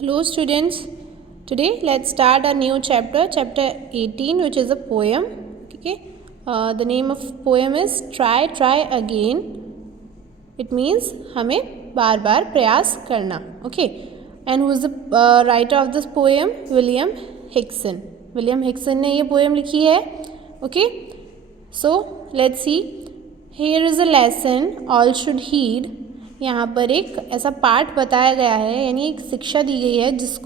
Hello students, today let's start a new chapter 18, which is a poem. Okay, the name of poem is Try Again. It means हमें बार बार प्रयास करना. Okay, and who is the writer of this poem? William Hickson. William Hickson ने ये poem लिखी है. Okay, so let's see. Here is a lesson all should heed. यहाँ पर एक ऐसा पाठ बताया गया है, यानी एक शिक्षा दी गई है जिस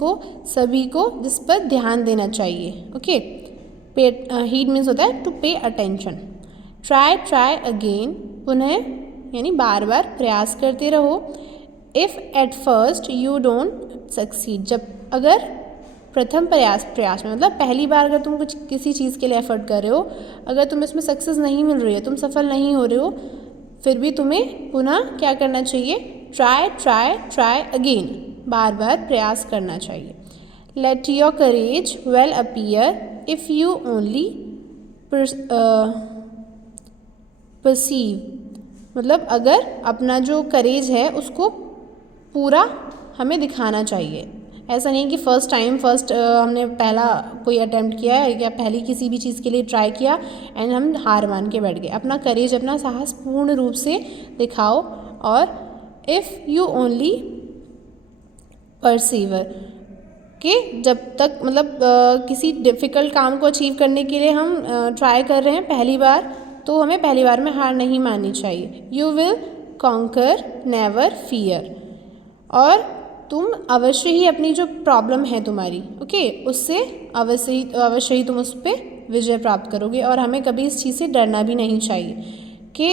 पर ध्यान देना चाहिए. ओके, पे हीड मीन्स होता है to pay attention. Try again, पुनः यानी बार बार प्रयास करते रहो. If at first you don't succeed, अगर प्रथम प्रयास में मतलब पहली बार अगर तुम किसी चीज़ के लिए एफर्ट कर रहे हो, अगर तुम इसमें सक्सेस नहीं मिल रही है, तुम सफल नहीं हो रहे हो, फिर भी तुम्हें पुनः क्या करना चाहिए? ट्राई अगेन, बार बार प्रयास करना चाहिए. Let your courage well appear if you only perceive, मतलब अगर अपना जो करेज है उसको पूरा हमें दिखाना चाहिए. ऐसा नहीं कि फर्स्ट हमने पहला कोई अटैम्प्ट किया है या पहली किसी भी चीज़ के लिए ट्राई किया एंड हम हार मान के बैठ गए. अपना करेज, अपना साहस पूर्ण रूप से दिखाओ. और इफ़ यू ओनली परसीवर कि जब तक मतलब किसी डिफ़िकल्ट काम को अचीव करने के लिए हम ट्राई कर रहे हैं पहली बार, तो हमें पहली बार में हार नहीं माननी चाहिए. You will conquer never fear, और तुम अवश्य ही अपनी जो प्रॉब्लम है तुम्हारी, ओके, उससे अवश्य ही तुम उस पर विजय प्राप्त करोगे. और हमें कभी इस चीज़ से डरना भी नहीं चाहिए कि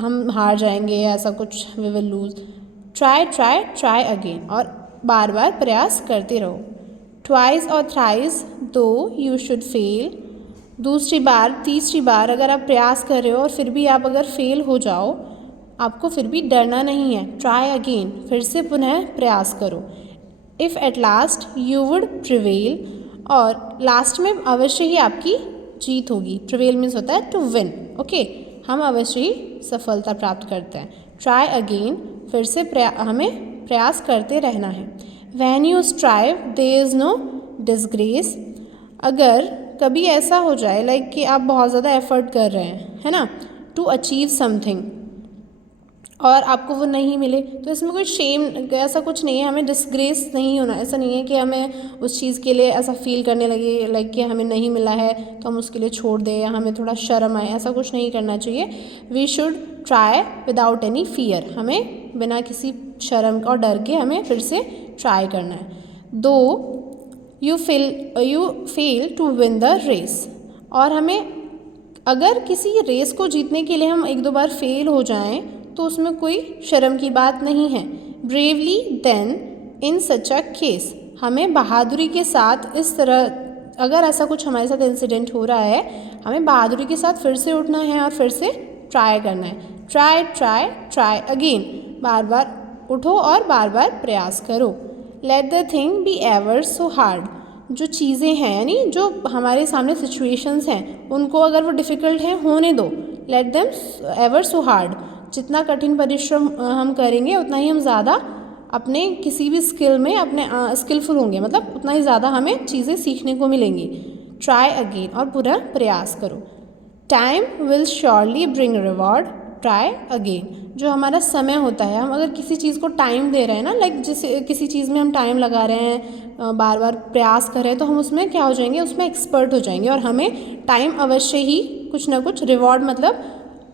हम हार जाएंगे या ऐसा कुछ, we will lose. Try again, और बार बार प्रयास करते रहो. ट्वाइस और थ्राइस दो यू शुड फेल, दूसरी बार तीसरी बार अगर आप प्रयास कर रहे हो और फिर भी आप अगर फेल हो जाओ, आपको फिर भी डरना नहीं है. ट्राई अगेन, फिर से पुनः प्रयास करो. If at last you would prevail, और लास्ट में अवश्य ही आपकी जीत होगी. प्रिवेल मीन्स होता है टू विन. ओके, हम अवश्य ही सफलता प्राप्त करते हैं. ट्राई अगेन, फिर से हमें प्रयास करते रहना है. When you strive there is no disgrace, अगर कभी ऐसा हो जाए लाइक कि आप बहुत ज़्यादा एफर्ट कर रहे हैं, है ना, टू अचीव समथिंग, और आपको वो नहीं मिले, तो इसमें कोई शेम ऐसा कुछ नहीं है. हमें डिसग्रेस नहीं होना. ऐसा नहीं है कि हमें उस चीज़ के लिए ऐसा फील करने लगे लाइक कि हमें नहीं मिला है तो हम उसके लिए छोड़ दें या हमें थोड़ा शर्म आए. ऐसा कुछ नहीं करना चाहिए. We should try without any fear, हमें बिना किसी शर्म और डर के हमें फिर से ट्राई करना है. Though you fail to win the race, और हमें अगर किसी रेस को जीतने के लिए हम एक दो बार फेल हो जाएं तो उसमें कोई शर्म की बात नहीं है. Bravely then in such a case, हमें बहादुरी के साथ इस तरह, अगर ऐसा कुछ हमारे साथ इंसिडेंट हो रहा है, हमें बहादुरी के साथ फिर से उठना है और फिर से ट्राई करना है. ट्राई अगेन, बार बार उठो और बार बार प्रयास करो. Let the thing be ever so hard, जो चीज़ें हैं यानी जो हमारे सामने सिचुएशंस हैं, उनको अगर वो डिफ़िकल्ट हैं होने दो. Let them ever so hard, जितना कठिन परिश्रम हम करेंगे उतना ही हम ज़्यादा अपने किसी भी स्किल में अपने स्किलफुल होंगे, मतलब उतना ही ज़्यादा हमें चीज़ें सीखने को मिलेंगी. ट्राई अगेन, और पूरा प्रयास करो. Time will surely bring reward. Try again, जो हमारा समय होता है, हम अगर किसी चीज़ को टाइम दे रहे हैं ना, लाइक किसी चीज़ में हम टाइम लगा रहे हैं, बार बार प्रयास कर रहे हैं, तो हम उसमें क्या हो जाएंगे, उसमें एक्सपर्ट हो जाएंगे. और हमें टाइम अवश्य ही कुछ ना कुछ रिवॉर्ड, मतलब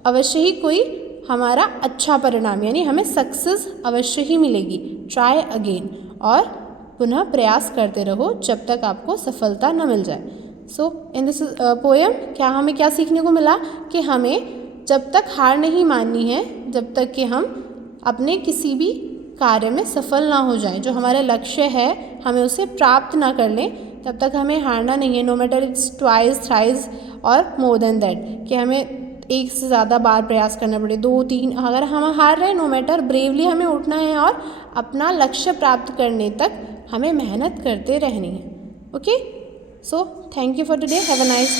अवश्य ही कोई हमारा अच्छा परिणाम, यानी हमें सक्सेस अवश्य ही मिलेगी. ट्राई अगेन, और पुनः प्रयास करते रहो जब तक आपको सफलता न मिल जाए. सो इन दिस पोएम हमें क्या सीखने को मिला कि हमें जब तक हार नहीं माननी है, जब तक कि हम अपने किसी भी कार्य में सफल ना हो जाएं, जो हमारा लक्ष्य है हमें उसे प्राप्त ना कर लें, तब तक हमें हारना नहीं है. No matter it's twice thrice और मोर देन दैट, कि हमें एक से ज़्यादा बार प्रयास करना पड़े, 2 3, अगर हम हार रहे हैं, नो मैटर, ब्रेवली हमें उठना है और अपना लक्ष्य प्राप्त करने तक हमें मेहनत करते रहनी है. Okay, so thank you for today, have a nice day.